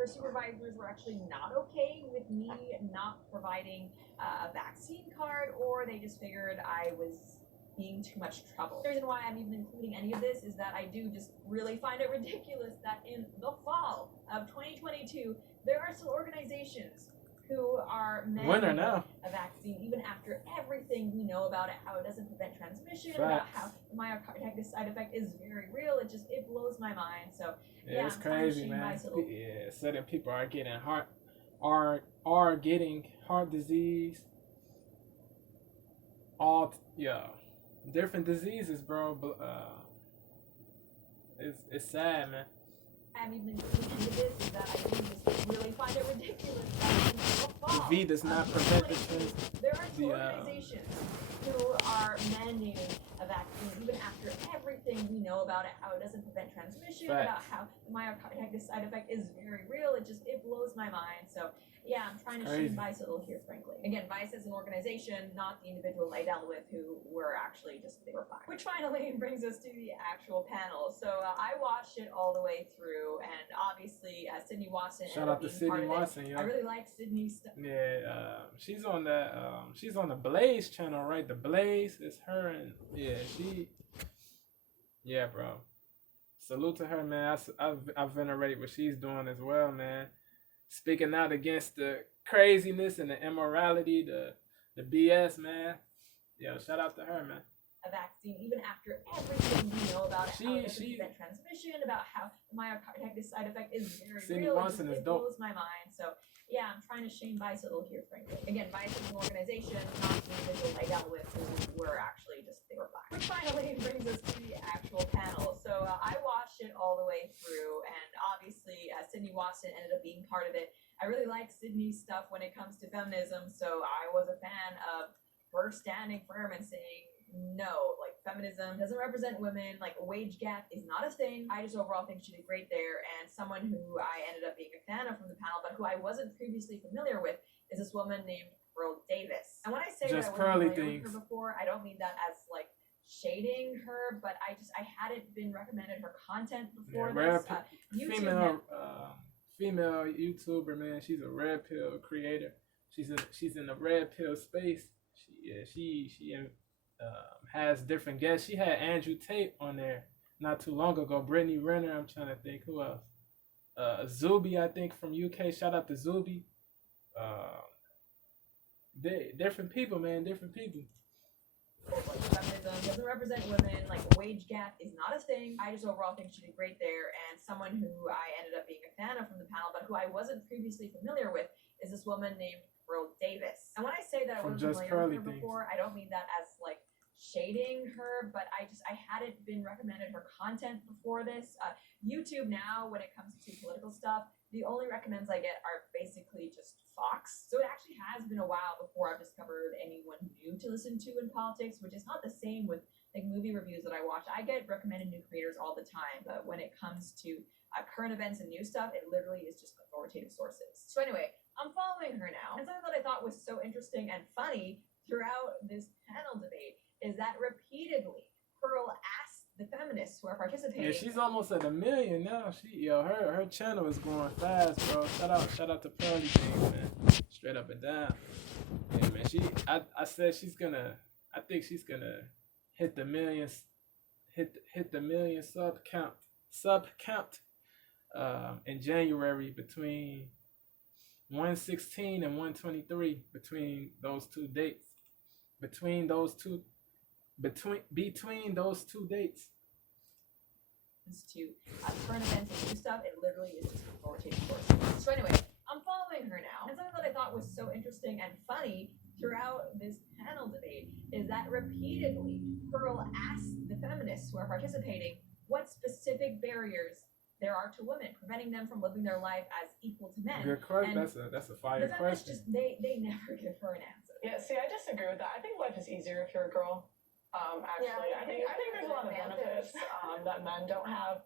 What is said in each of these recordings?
her supervisors were actually not okay with me not providing a vaccine card, or they just figured I was being too much trouble. The reason why I'm even including any of this is that I do just really find it ridiculous that in the fall of 2022, there are still organizations who are mandating a vaccine even after everything we know about it, how it doesn't prevent transmission, about how the myocarditis side effect is very real. It blows my mind. So yeah, it's crazy, man. Yeah, certain people are getting getting heart disease. Different diseases, bro. But it's sad, man. I'm even including into this is that I do just really find it ridiculous that in the fall, V does not prevent there are still organizations who are mandating a vaccine even after everything we know about it, how it doesn't prevent transmission, about how the myocarditis side effect is very real. It blows my mind. So yeah, I'm trying to shame Vice a little here, frankly. Again, Vice is an organization, not the individuals I dealt with who were actually they were fine. Which finally brings us to the actual panel. So I watched it all the way through, and obviously Sydney Watson. Shout out to Sydney Watson, yo. I really like Sydney's stuff. Yeah, she's on that. She's on the Blaze channel, right? The Blaze is her, and yeah, bro. Salute to her, man. I venerate what she's doing as well, man. Speaking out against the craziness and the immorality, the BS, man. Yo, shout out to her, man. A vaccine even after everything we know about it, how it doesn't prevent transmission, about how the myocarditis side effect is very real. It blows my mind. So yeah, I'm trying to shame Vice a little here, frankly. Again, Vice is an organization, not the individuals I dealt with who were actually they were fine. Which finally brings us to the actual panel. So I watched it all the way through, and obviously Sydney Watson ended up being part of it. I really like Sydney's stuff when it comes to feminism, so I was a fan of her standing firm and saying, no, like feminism doesn't represent women, like a wage gap is not a thing. I just overall think she did great there, and someone who I ended up being a fan of from the panel, but who I wasn't previously familiar with, is this woman named Pearl Davis. And when I say that I wasn't familiar with her before, I don't mean that as like shading her, but I hadn't been recommended her content before this. Female YouTuber, man. She's a red pill creator. She's in the red pill space. She has different guests. She had Andrew Tate on there not too long ago. Brittany Renner, I'm trying to think who else. Zuby, I think, from UK. Shout out to Zuby. Different people, man. Different people. Feminism doesn't represent women, like a wage gap is not a thing. I just overall think she did great there, and someone who I ended up being a fan of from the panel, but who I wasn't previously familiar with, is this woman named Pearl Davis. And when I say that I wasn't familiar with her before, I don't mean that as like shading her, but I hadn't been recommended her content before this. YouTube now, when it comes to political stuff, the only recommends I get are basically just Fox. So it actually has been a while before I've discovered anyone new to listen to in politics, which is not the same with like movie reviews that I watch. I get recommended new creators all the time, but when it comes to current events and new stuff, it literally is just authoritative sources. So anyway, I'm following her now, and something that I thought was so interesting and funny throughout this panel debate is that repeatedly Pearl asked the feminists who are participating. Yeah, she's almost at 1 million now. Her channel is growing fast, bro. Shout out to Pearly things, man. Straight up and down. Yeah, man. I said I think she's gonna hit the millions, hit the million sub count in January between 116 and 123 between those two dates. Between those two dates. To current events and new stuff, it literally is just authoritative sources. So anyway, I'm following her now, and something that I thought was so interesting and funny throughout this panel debate is that repeatedly Pearl asked the feminists who are participating what specific barriers there are to women, preventing them from living their life as equal to men. Good question. That's a fire question. They never give her an answer. Yeah, see, I disagree with that. I think life is easier if you're a girl. Actually, yeah, I think there's a lot of benefits that men don't have.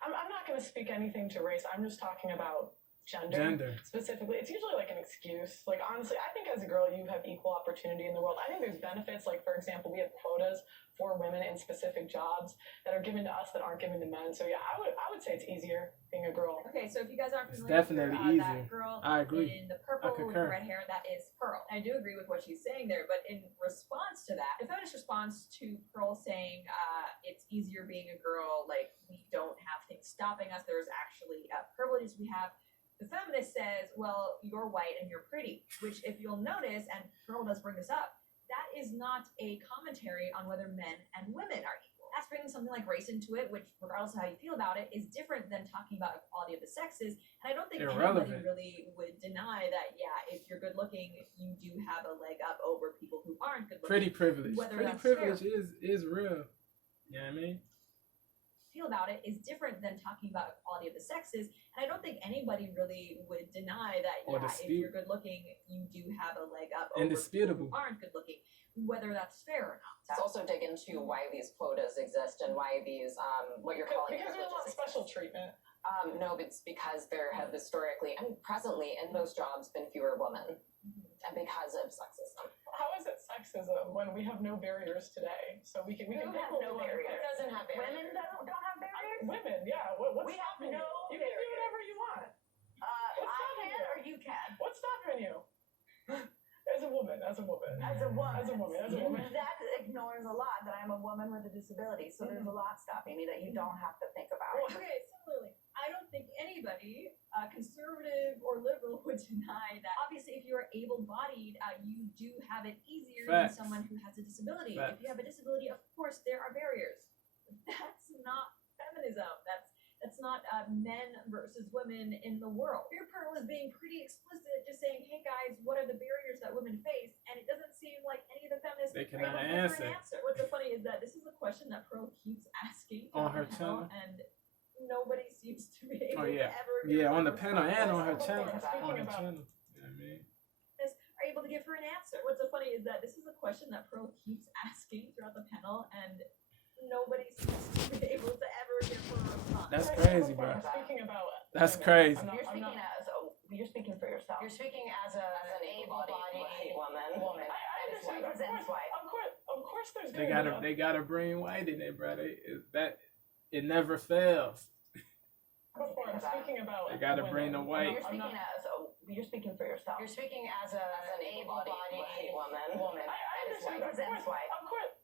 I'm not going to speak anything to race. I'm just talking about Gender. specifically, it's usually like an excuse. Like honestly, I think as a girl, you have equal opportunity in the world. I think there's benefits. Like for example, we have quotas for women in specific jobs that are given to us that aren't given to men. So yeah, I would say it's easier being a girl. Okay, so if you guys aren't It's familiar definitely with easier. that girl I agree. in the purple with the concur. red hair, that is Pearl. I do agree with what she's saying there, but in response to that, the feminist response to Pearl saying it's easier being a girl, like we don't have things stopping us, there's actually privileges we have. The feminist says, well, you're white and you're pretty, which if you'll notice, and Pearl does bring this up, that is not a commentary on whether men and women are equal. That's bringing something like race into it, which, regardless of how you feel about it, is different than talking about equality of the sexes. And I don't think anybody really would deny that, yeah, if you're good looking, you do have a leg up over people who aren't good looking. Pretty privilege. Whether Pretty that's privilege fair. is real. You know what I mean? Feel about it is different than talking about equality of the sexes, and I don't think anybody really would deny that, Or yeah, if dispute. you're good looking, you do have a leg up over Indisputable. people who aren't good looking, whether that's fair or not. Let's also dig into why these quotas exist and why these what you're calling Because there's a lot of special treatment. No, it's because there have historically and presently in most jobs been fewer women, and because of sexism. How is it sexism when we have no barriers today? So we can pick have what we no want to barriers? pick. Doesn't have barriers. Women don't have barriers? Women, yeah. What's We have stopping no you? You can do barriers. whatever you want. I can or you can? What's stopping you? As a woman. As a woman. As a woman. That ignores a lot that I'm a woman with a disability. So there's a lot stopping me that you don't have to think about. Okay, similarly, I don't think anybody, conservative or liberal, would deny that. Obviously, if you're able-bodied, you do have it easier Facts. than someone who has a disability. Facts. If you have a disability, of course, there are barriers. That's not feminism. That's not men versus women in the world. Here, Pearl is being pretty explicit, just saying, "Hey guys, what are the barriers that women face?" And it doesn't seem like any of the feminists They are cannot able to give her answer. an answer. What's so funny is that this is a question that Pearl keeps asking On the her panel, channel? and nobody seems to be able Oh, yeah. to ever give Yeah, her on the a panel response. and on her Speaking channel. about- On her channel. You know what I mean? Are able to give her an answer. What's so funny is that this is a question that Pearl keeps asking throughout the panel, and nobody seems to be able to ever give her a response. That's Okay, crazy, so bro. Speaking about That's women, crazy. I'm not- You're I'm speaking not- you're speaking for yourself. You're speaking as an able-bodied white woman. I That is understand. white. Presents white. Of course, there's They gonna gotta be they gotta bring white in there, bro. It never fails. Speaking about They gotta women, bring the white. You're speaking for yourself. You're speaking as an able-bodied white woman. I That is understand. white. Presents white.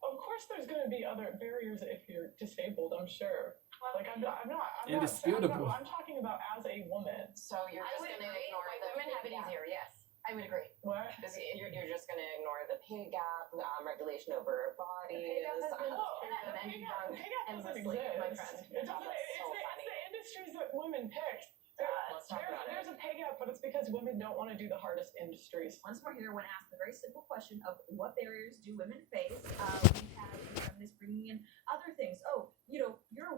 Of course, there's going to be other barriers if you're disabled. I'm sure. Like I'm not. Indisputable. I'm talking about as a woman. So you're I just would going to agree. ignore White the women have it pay gap. easier. Yes, I would agree. What? You're just going to ignore the pay gap, regulation over bodies. pay gap has been- Oh, and the pay gap doesn't endlessly, my exist. friend. It doesn't. That's so It's funny. the industries that women picked. Let's talk about it. There's a pay gap, but it's because women don't want to do the hardest industries. Once more here, when asked the very simple question of what barriers do women face, we have the feminists bringing in other things. Oh, you're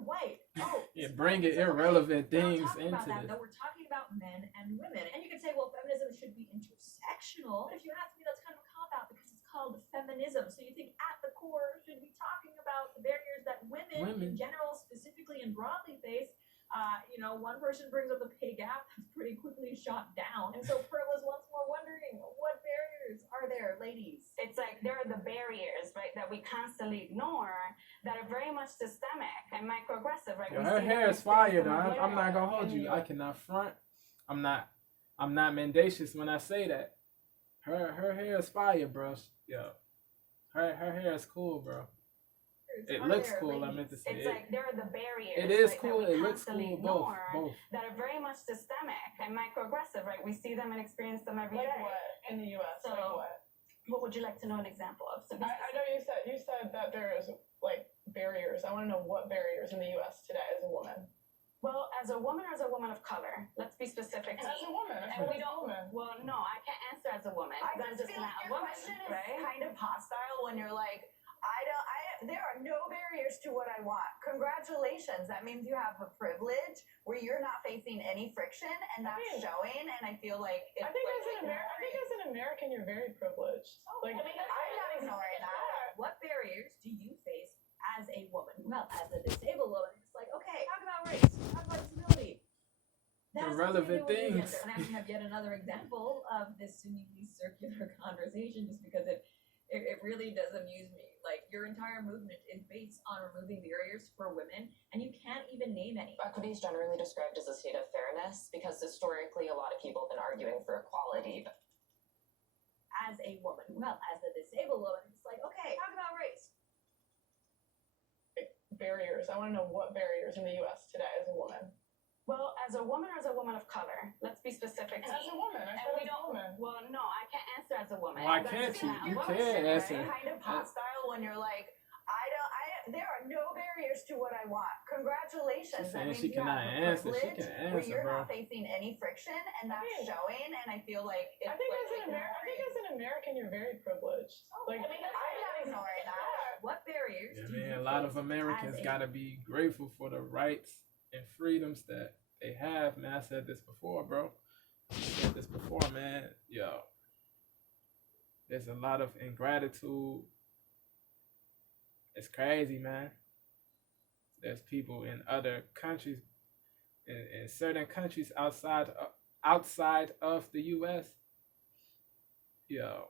white. Oh, Yeah, it's bring white, it it's okay. irrelevant We're not things talking about into that, this. though. We're talking about men and women. And you can say, well, feminism should be intersectional. But if you ask me, that's kind of a cop-out because it's called feminism. So you think at the core should be talking about the barriers that women in general, specifically and broadly face. One person brings up the pay gap, that's pretty quickly shot down. And so Pearl is once more wondering, what barriers are there, ladies? It's like there are the barriers, right, that we constantly ignore that are very much systemic and microaggressive, right? Yo, We her see hair them is fire, in though. some of I'm not gonna hold in you. New I York. cannot front. I'm not mendacious when I say that. Her hair is fire, bro. Yo, her hair is cool, bro. It looks cool. I meant to say It's it. like there are the barriers. It is right, cool. that we It looks constantly cool. ignore Both. that are very much systemic and microaggressive, right? We see them and experience them every Like day. what in the U.S. So- like what? What would you like to know an example of? So I know you said that there is like barriers. I want to know what barriers in the U.S. today as a woman. well, as a woman or as a woman of color, let's be specific. As a woman. And we don't. Well, no, I can't answer as a woman. I because I'm just just feel not like a your woman, question is right? kind of hostile when you're like, there are no barriers to what I want. Congratulations. That means you have a privilege where you're not facing any friction, and that's showing. And I feel like it's I think as an American, you're very privileged. Like I'm not ignoring that. What barriers do you face as a woman? Well, as a disabled woman, it's like, okay, talk about race, talk about disability. That has nothing to relevant do with your things. gender. And I actually have yet another example of this seemingly circular conversation just because it really does amuse me. Like, your entire movement is based on removing barriers for women, and you can't even name any. Equity is generally described as a state of fairness because historically a lot of people have been arguing for equality. As a woman, well, as a disabled woman, it's like, okay, talk about race. Barriers. I want to know what barriers in the U.S. today as a woman. Well, as a woman or as a woman of color? Let's be specific. As a woman. I And said we as a woman. Well, no, I can't answer as a woman. Why That's can't just you? not You a can woman, answer. right? Kind of hostile when you're like, there are no barriers to what I want. Congratulations. She's That saying means she you have cannot a answer. She privilege can where answer, you're bro. not facing any friction, and that's showing. And I feel like it's I think like as an American, you're very privileged. Like, I'm not ignoring that. What barriers Yeah, do you man, a lot face of Americans as a- gotta be grateful for the rights and freedoms that they have, man. I said this before, bro. I said this before, man. Yo, there's a lot of ingratitude. It's crazy, man. There's people in other countries, in certain countries outside of the U.S. Yo,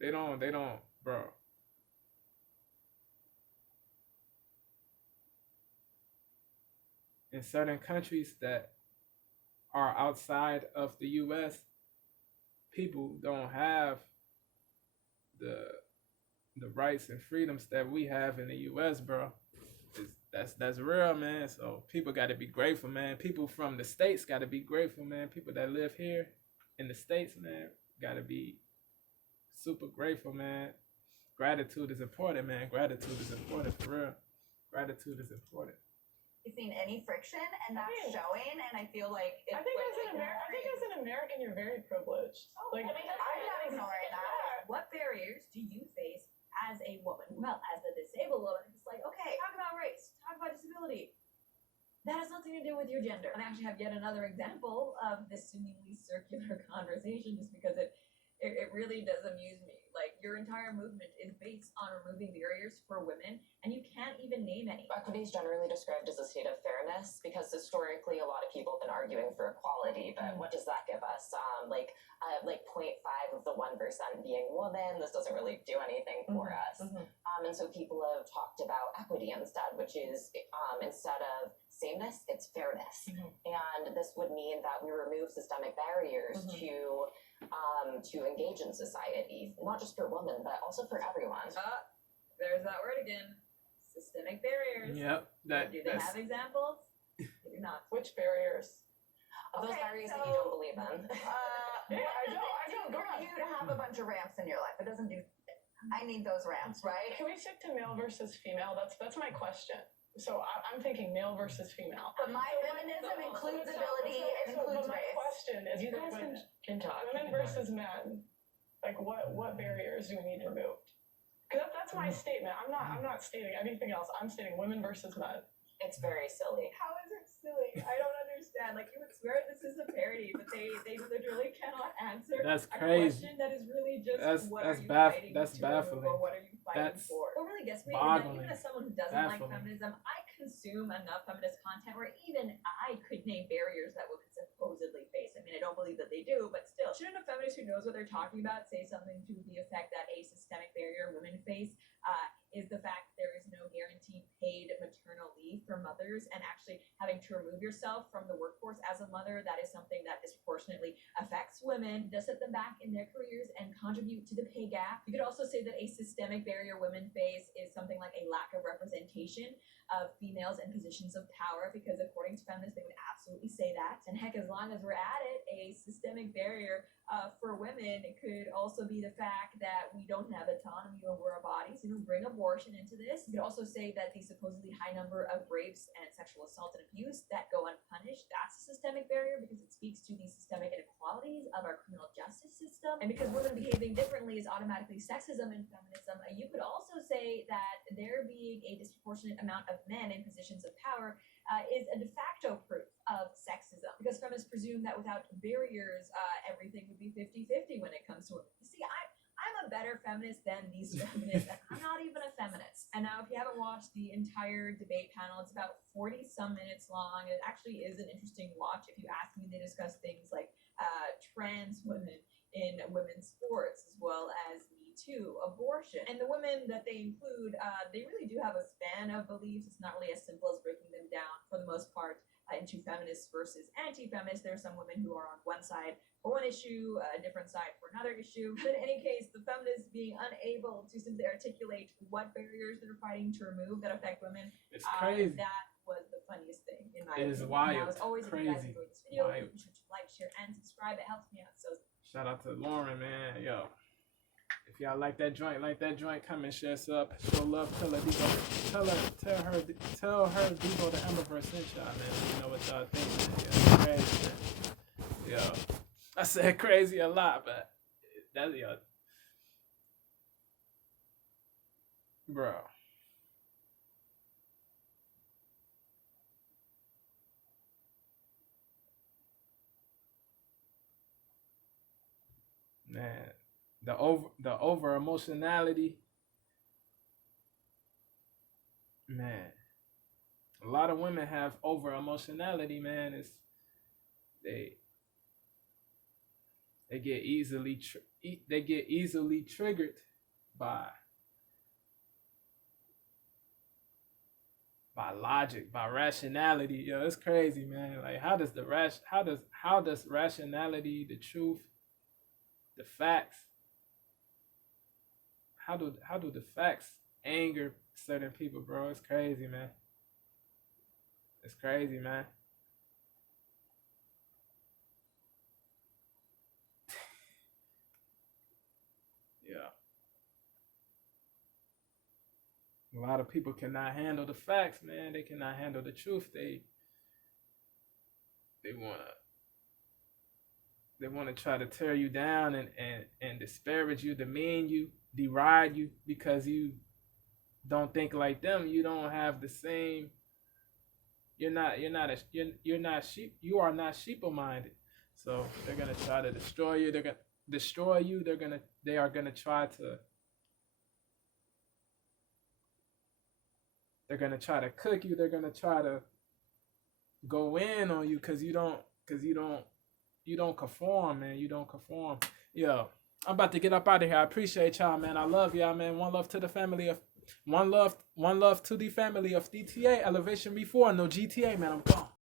they don't, bro. In certain countries that are outside of the U.S., people don't have the rights and freedoms that we have in the U.S., bro. That's real, man. So people got to be grateful, man. People from the States got to be grateful, man. People that live here in the States, man, got to be super grateful, man. Gratitude is important, man. Gratitude is important, for real. Gratitude is important. Facing any friction, and that's showing. And I feel like it's I think as an American, you're very privileged. Like, I'm not ignoring that. What barriers do you face as a woman? Well, as a disabled woman, it's like, okay, talk about race, talk about disability. That has nothing to do with your gender. And I actually have yet another example of this seemingly circular conversation just because it really does amuse me. Like, your entire movement is based on removing barriers for women, and you can't even name any. Equity is generally described as a state of fairness because historically a lot of people have been arguing for equality, but what does that give us? Like 0.5 of the 1% being woman, this doesn't really do anything for us. And so people have talked about equity instead, which is instead of sameness, it's fairness. And this would mean that we remove systemic barriers to engage in society, not just for women, but also for everyone. There's that word again. Systemic barriers. Yep. Do they have examples? They do not. which barriers? Of those Okay, barriers that so- you don't believe in. Yeah, I don't. Go on. You to have a bunch of ramps in your life. It doesn't do. I need those ramps, right? Can we stick to male versus female? That's my question. So I'm thinking male versus female. But my feminism includes ability. It includes But my race. question is, You guys can talk. women versus men. Like, what barriers do we need removed? Because that's my statement. I'm not stating anything else. I'm stating women versus men. It's very silly. How is it silly? I don't understand. Like, you would swear this is a parody, but they literally cannot answer That's a crazy. question that is really just That's what are you fighting that's to remove, baffling. or what are you fighting That's for? What really gets me is that even boggling. as someone who doesn't like Baffling. feminism, I consume enough feminist content where even I could name barriers that women supposedly face. I mean, I don't believe that they do, but still, shouldn't a feminist who knows what they're talking about say something to the effect that a systemic barrier women face is the fact that there is no guaranteed paid maternal leave for mothers, and actually having to remove yourself from the workforce as a mother, that is something that disproportionately affects women, does set them back in their careers, and contribute to the pay gap. You could also say that a systemic barrier women face is something like a lack of representation of females in positions of power, because according to feminists, they would absolutely say that. And heck, as long as we're at it, a systemic barrier for women could also be the fact that we don't have autonomy over our bodies. You know, bring abortion into this. You could also say that the supposedly high number of rapes and sexual assault and abuse that go unpunished, that's a systemic barrier because it speaks to the systemic inequalities of our criminal justice system. And because women behaving differently is automatically sexism in feminism, you could also say that there being a disproportionate amount of men in positions of power is a de facto proof of sexism, because feminists presume that without barriers, everything would be 50-50 when it comes to women. You see, I'm a better feminist than these feminists, and I'm not even a feminist. And now, if you haven't watched the entire debate panel, it's about 40 some minutes long. It actually is an interesting watch. If you ask me, they discuss things like trans women in women's sports, as well as Me Too, abortion. And the women that they include, they really do have a span of beliefs. It's not really as simple as breaking them down for the most part into feminists versus anti-feminists. There are some women who are on one side for one issue, a different side for another issue. But in any case, the feminists being unable to simply articulate what barriers they're fighting to remove that affect women, It's crazy. that was the funniest thing in my It is opinion. wild. Now, as always, if you guys Crazy. enjoyed this video, Wild. be sure to like, share, and subscribe. It helps me out so. Shout out to Lauren, man. Yo, if y'all like that joint, comment, share, sub, show love, tell her Devo the Emberverse sent y'all, man. You know what y'all think, man. Yeah, crazy, man. Yo, I said crazy a lot, but that's yo, bro. Man, the over emotionality, man. A lot of women have over emotionality, man. It's they get easily triggered by logic, by rationality. Yo, it's crazy, man. Like how does rationality, the truth, the facts, how do the facts anger certain people, bro? It's crazy, man. It's crazy, man. Yeah. A lot of people cannot handle the facts, man. They cannot handle the truth. They wanna try to tear you down and disparage you, demean you, deride you because you don't think like them. You don't have the same. You are not sheeple minded. So they're gonna try to destroy you. They're gonna destroy you. They are gonna try to. They're gonna try to cook you. They're gonna try to go in on you because you don't conform, man. You don't conform. Yo, I'm about to get up out of here. I appreciate y'all, man. I love y'all, man. One love to the family of DTA Elevation before no GTA, man. I'm gone.